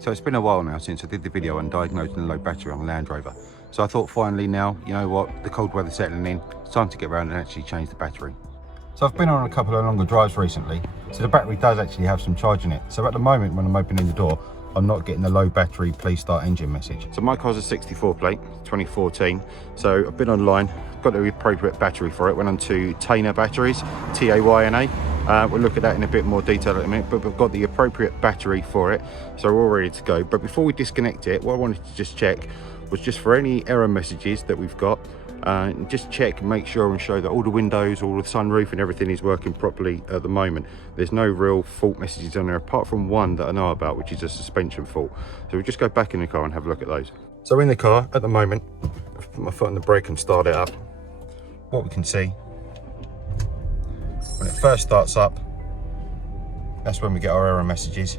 So it's been a while now since I did the video on diagnosing the low battery on the Land Rover. So I thought finally now, you know what, the cold weather settling in, it's time to get around and actually change the battery. So I've been on a couple of longer drives recently, so the battery does actually have some charge in it. So at the moment when I'm opening the door, I'm not getting the low battery, please start engine message. So my car's a 64 plate, 2014. So I've been online, got the appropriate battery for it, went on to Tayna batteries, T-A-Y-N-A. We'll look at that in a bit more detail in a minute, but we've got the appropriate battery for it, so we're all ready to go. But before we disconnect it, what I wanted to just check was just for any error messages that we've got, just check, make sure and show that all the windows, all the sunroof and everything is working properly at the moment. There's no real fault messages on there apart from one that I know about, which is a suspension fault. So we'll just go back in the car and have a look at those. So in the car at the moment, I've put my foot on the brake and start it up. What we can see, when it first starts up, that's when we get our error messages,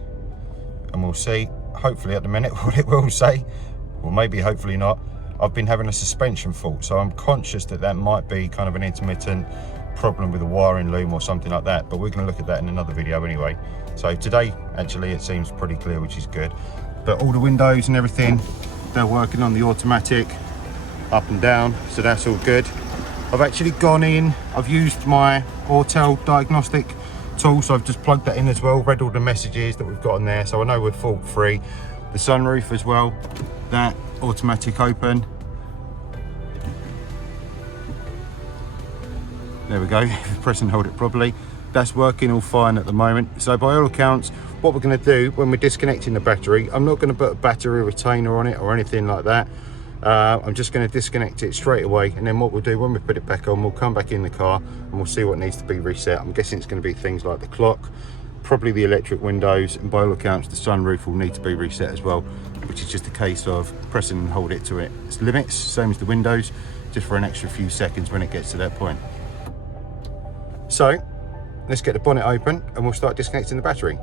and we'll see, hopefully at the minute, what it will say, or maybe hopefully not. I've been having a suspension fault, so I'm conscious that that might be kind of an intermittent problem with a wiring loom or something like that, but we're going to look at that in another video anyway. So today, actually, it seems pretty clear, which is good. But all the windows and everything, they're working on the automatic, up and down, so that's all good. I've actually gone in, I've used my Autel diagnostic tool, so I've just plugged that in as well, read all the messages that we've got in there, so I know we're fault free. The sunroof as well, that automatic open. There we go, press and hold it properly. That's working all fine at the moment. So by all accounts, what we're going to do when we're disconnecting the battery, I'm not going to put a battery retainer on it or anything like that. I'm just going to disconnect it straight away, and then what we'll do when we put it back on, we'll come back in the car and we'll see what needs to be reset. I'm guessing it's going to be things like the clock, probably the electric windows, and by all accounts the sunroof will need to be reset as well, which is just a case of pressing and hold it to its limits, same as the windows, just for an extra few seconds when it gets to that point. So let's get the bonnet open and we'll start disconnecting the battery.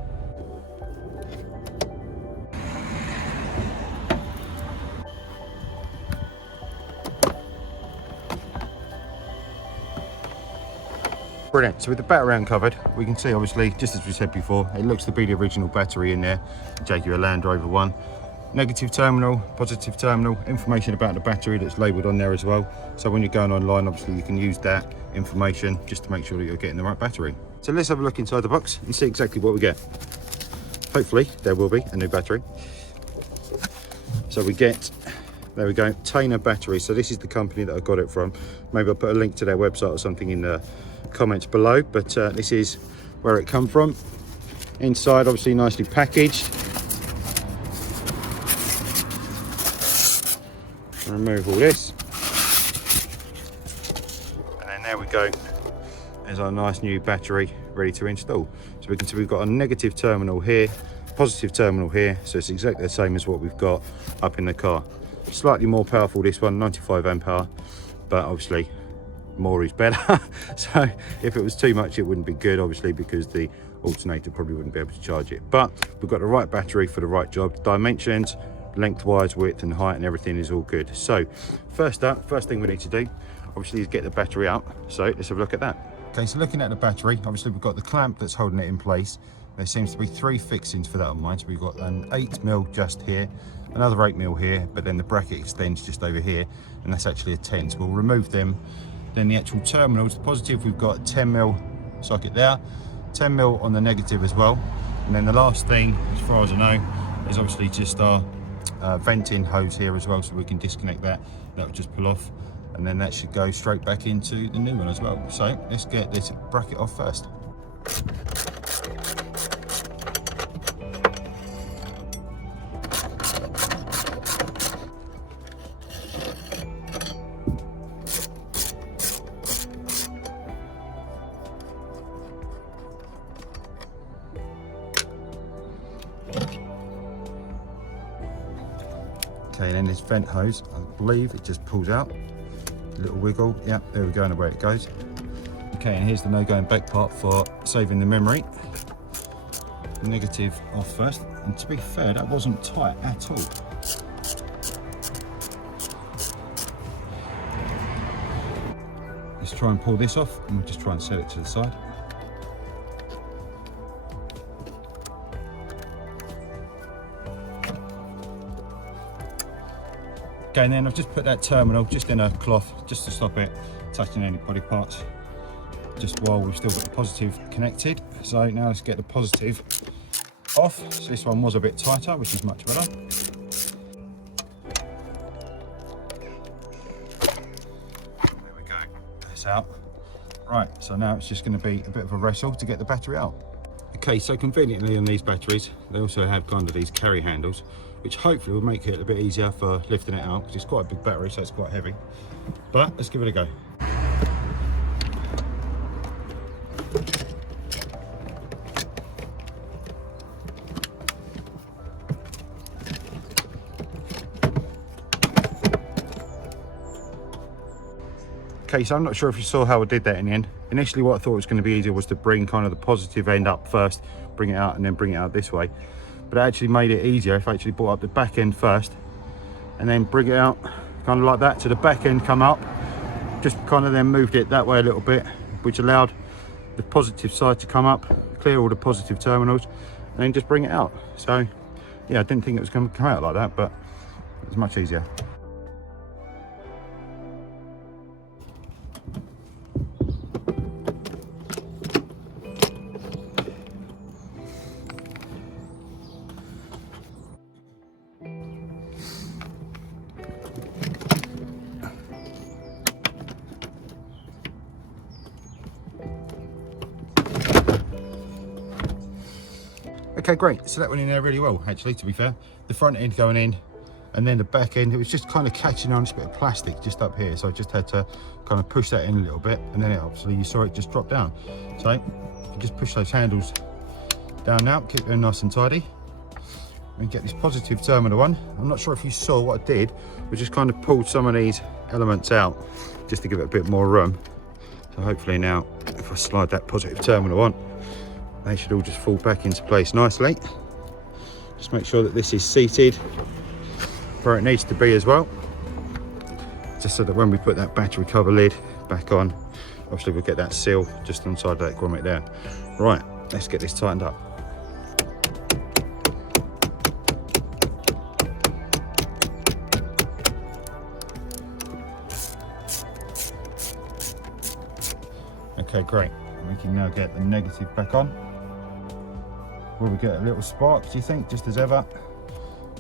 Brilliant. So with the battery uncovered, we can see obviously, just as we said before, it looks to be the original battery in there, Jaguar Land Rover one. Negative terminal, positive terminal, information about the battery that's labelled on there as well. So when you're going online, obviously you can use that information just to make sure that you're getting the right battery. So let's have a look inside the box and see exactly what we get. Hopefully there will be a new battery. So we get, there we go, Tayna battery. So this is the company that I got it from. Maybe I'll put a link to their website or something in the comments below, but this is where it come from. Inside obviously nicely packaged. Remove all this, and then there we go, there's our nice new battery ready to install. So we can see we've got a negative terminal here, positive terminal here, so it's exactly the same as what we've got up in the car. Slightly more powerful, this one, 95 amp hour, but obviously more is better. So if it was too much, it wouldn't be good, obviously, because the alternator probably wouldn't be able to charge it. But we've got the right battery for the right job. Dimensions, lengthwise, width and height and everything is all good. So first thing we need to do obviously is get the battery out. So let's have a look at that. Okay, so looking at the battery, obviously we've got the clamp that's holding it in place. There seems to be 3 fixings for that on mine. So we've got an 8mm just here, another 8mm here, but then the bracket extends just over here, and that's actually a 10. So we'll remove them. Then the actual terminals, the positive, we've got a 10mm socket there, 10mm on the negative as well. And then the last thing, as far as I know, is obviously just our venting hose here as well, so we can disconnect that. That will just pull off, and then that should go straight back into the new one as well. So let's get this bracket off first. Okay, and then this vent hose, I believe it just pulls out, a little wiggle, yeah, there we go, and away it goes. Okay, and here's the no going back part for saving the memory. Negative off first, and to be fair, that wasn't tight at all. Let's try and pull this off, and we'll just try and set it to the side. Okay, and then I've just put that terminal just in a cloth just to stop it touching any body parts, just while we've still got the positive connected. So now let's get the positive off. So this one was a bit tighter, which is much better. There we go, that's out. Right, so now it's just going to be a bit of a wrestle to get the battery out. Okay, so conveniently on these batteries, they also have kind of these carry handles, which hopefully will make it a bit easier for lifting it out, because it's quite a big battery, so it's quite heavy. But let's give it a go. Okay, so I'm not sure if you saw how I did that in the end. Initially what I thought was going to be easier was to bring kind of the positive end up first, bring it out and then bring it out this way. But I actually made it easier if I actually brought up the back end first and then bring it out kind of like that. So the back end come up, just kind of then moved it that way a little bit, which allowed the positive side to come up, clear all the positive terminals, and then just bring it out. So yeah, I didn't think it was going to come out like that, but it was much easier. Okay, great. So that went in there really well, actually, to be fair. The front end going in, and then the back end, it was just kind of catching on this bit of plastic just up here. So I just had to kind of push that in a little bit, and then obviously you saw it just drop down. So you can just push those handles down now, keep them nice and tidy, and get this positive terminal on. I'm not sure if you saw what I did, we just kind of pulled some of these elements out just to give it a bit more room. So hopefully now, if I slide that positive terminal on, they should all just fall back into place nicely. Just make sure that this is seated where it needs to be as well, just so that when we put that battery cover lid back on, obviously we'll get that seal just on the side of that grommet there. Right, let's get this tightened up. Okay, great. We can now get the negative back on. Will we get a little spark, do you think, just as ever,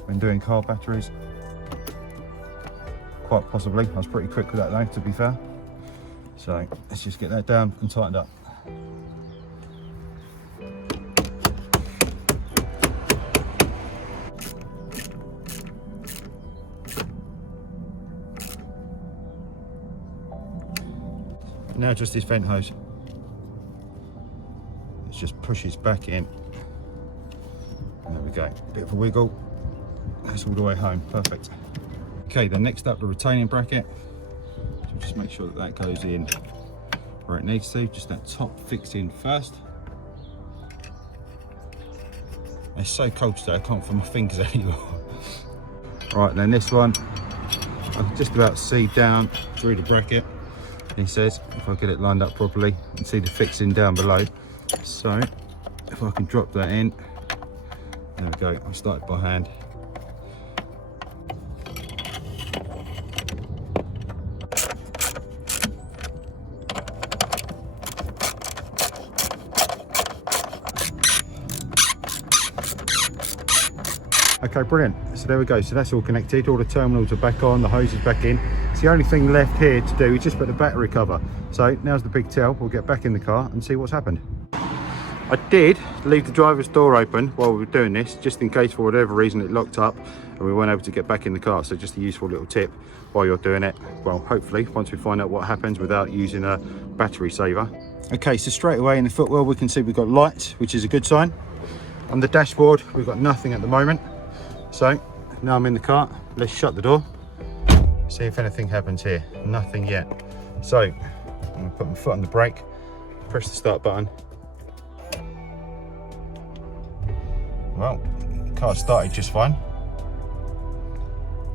when doing car batteries? Quite possibly. I was pretty quick with that though, to be fair. So let's just get that down and tightened up. Now just this vent hose. It just pushes back in. There we go, bit of a wiggle, that's all the way home, perfect. Okay, then next up the retaining bracket. So just make sure that that goes in where it needs to, just that top fix in first. It's so cold today, I can't feel my fingers anymore. Right, then this one, I can just about see down through the bracket. He says, if I get it lined up properly, you can see the fixing down below. So if I can drop that in, there we go, I'll start it by hand. Okay, brilliant. So there we go, so that's all connected, all the terminals are back on, the hose is back in. So the only thing left here to do is just put the battery cover. So now's the big tell, we'll get back in the car and see what's happened. I did leave the driver's door open while we were doing this, just in case for whatever reason it locked up and we weren't able to get back in the car. So just a useful little tip while you're doing it. Well, hopefully, once we find out what happens without using a battery saver. Okay, so straight away in the footwell, we can see we've got lights, which is a good sign. On the dashboard, we've got nothing at the moment. So now I'm in the car, let's shut the door, see if anything happens here. Nothing yet. So I'm gonna put my foot on the brake, press the start button. Well, the car started just fine.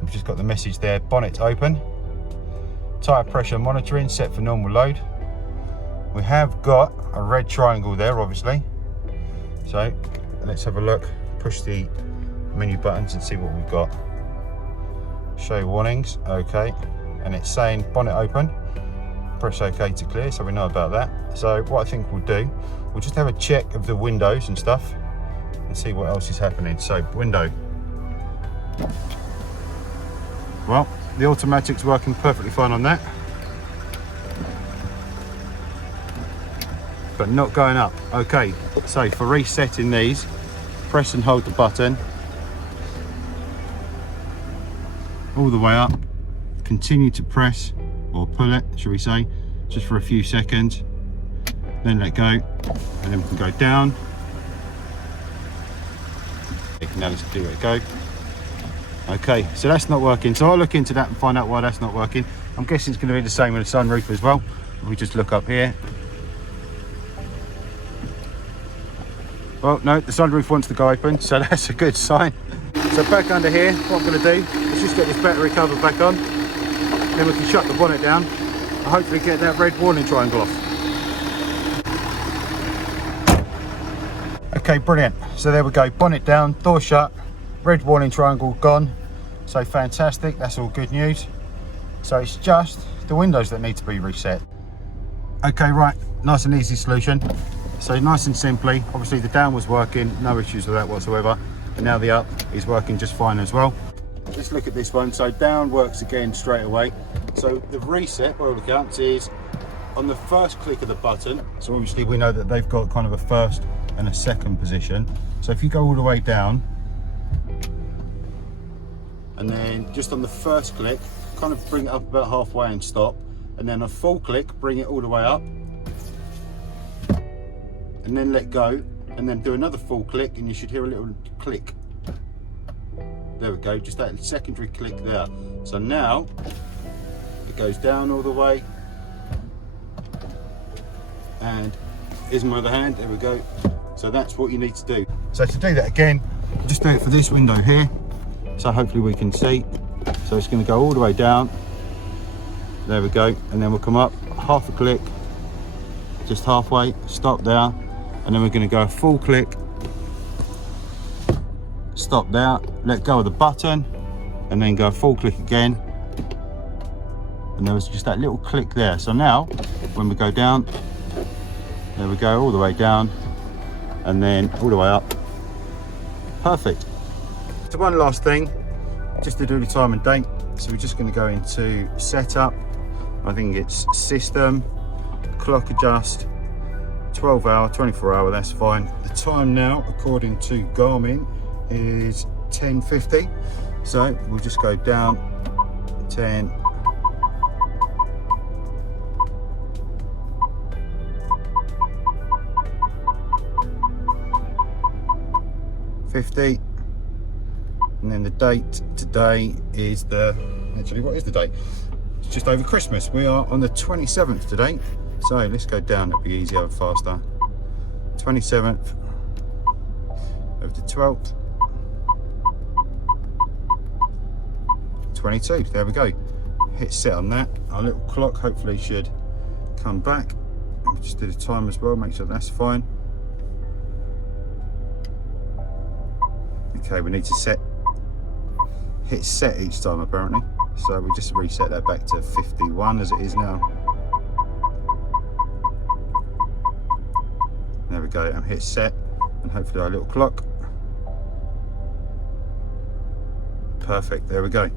I've just got the message there, bonnet open. Tyre pressure monitoring set for normal load. We have got a red triangle there, obviously. So let's have a look, push the menu buttons and see what we've got. show warnings, okay, and it's saying bonnet open. Press OK to clear, so we know about that. So what I think we'll do, we'll just have a check of the windows and stuff and see what else is happening. So window, well, the automatic's working perfectly fine on that, but not going up. Okay, so for resetting these, press and hold the button all the way up, continue to press or pull it, shall we say, just for a few seconds, then let go, and then we can go down. Now let's do it, go. Okay, so that's not working, so I'll look into that and find out why that's not working. I'm guessing it's going to be the same with the sunroof as well. If we just look up here, well, no, the sunroof wants to go open, so that's a good sign. So back under here, what I'm going to do is just get this battery cover back on, then we can shut the bonnet down and hopefully get that red warning triangle off. Okay, brilliant. So there we go, bonnet down, door shut, red warning triangle gone. So fantastic, that's all good news. So it's just the windows that need to be reset. Okay, right, nice and easy solution. So nice and simply, obviously the down was working, no issues with that whatsoever. And now the up is working just fine as well. Let's look at this one. So down works again straight away. So the reset, by all accounts, is on the first click of the button. So obviously we know that they've got kind of a first and a second position. So if you go all the way down, and then just on the first click, kind of bring it up about halfway and stop. And then a full click, bring it all the way up. And then let go. And then do another full click and you should hear a little click. There we go, just that secondary click there. So now it goes down all the way, and here's my other hand, there we go. So that's what you need to do. So to do that again, just do it for this window here, so hopefully we can see. So it's going to go all the way down, there we go, and then we'll come up half a click, just halfway, stop there. And then we're going to go a full click, stop there, let go of the button, and then go a full click again. And there was just that little click there. So now, when we go down, there we go, all the way down, and then all the way up. Perfect. So one last thing, just to do the time and date. So we're just going to go into setup. I think it's system, clock adjust, 12 hour, 24 hour, that's fine. The time now, according to Garmin, is 10:50. So we'll just go down 10. .50, and then the date today is actually what is the date? It's just over Christmas. We are on the 27th today. So let's go down, it'll be easier and faster. 27th of the 12th. 22, there we go. Hit set on that. Our little clock hopefully should come back. Let me just do the time as well, make sure that's fine. Okay, we need to hit set each time apparently. So we just reset that back to 51 as it is now. There we go, and hit set, and hopefully our little clock. Perfect, there we go.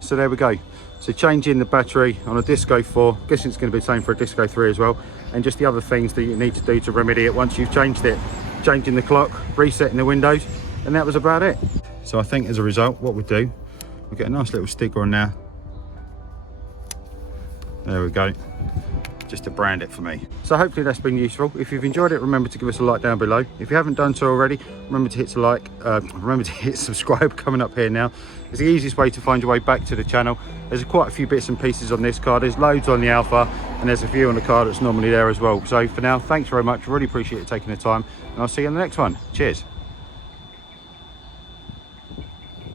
So there we go. So changing the battery on a Disco 4, guessing it's going to be the same for a Disco 3 as well, and just the other things that you need to do to remedy it once you've changed it. Changing the clock, resetting the windows, and that was about it. So I think as a result, what we'll do, we'll get a nice little sticker on there. There we go. Just to brand it for me. So hopefully that's been useful. If you've enjoyed it, remember to give us a like down below. If you haven't done so already, remember to hit remember to hit subscribe coming up here now. It's the easiest way to find your way back to the channel. There's quite a few bits and pieces on this car. There's loads on the Alpha, and there's a few on the car that's normally there as well. So for now, thanks very much. Really appreciate you taking the time, and I'll see you in the next one. Cheers.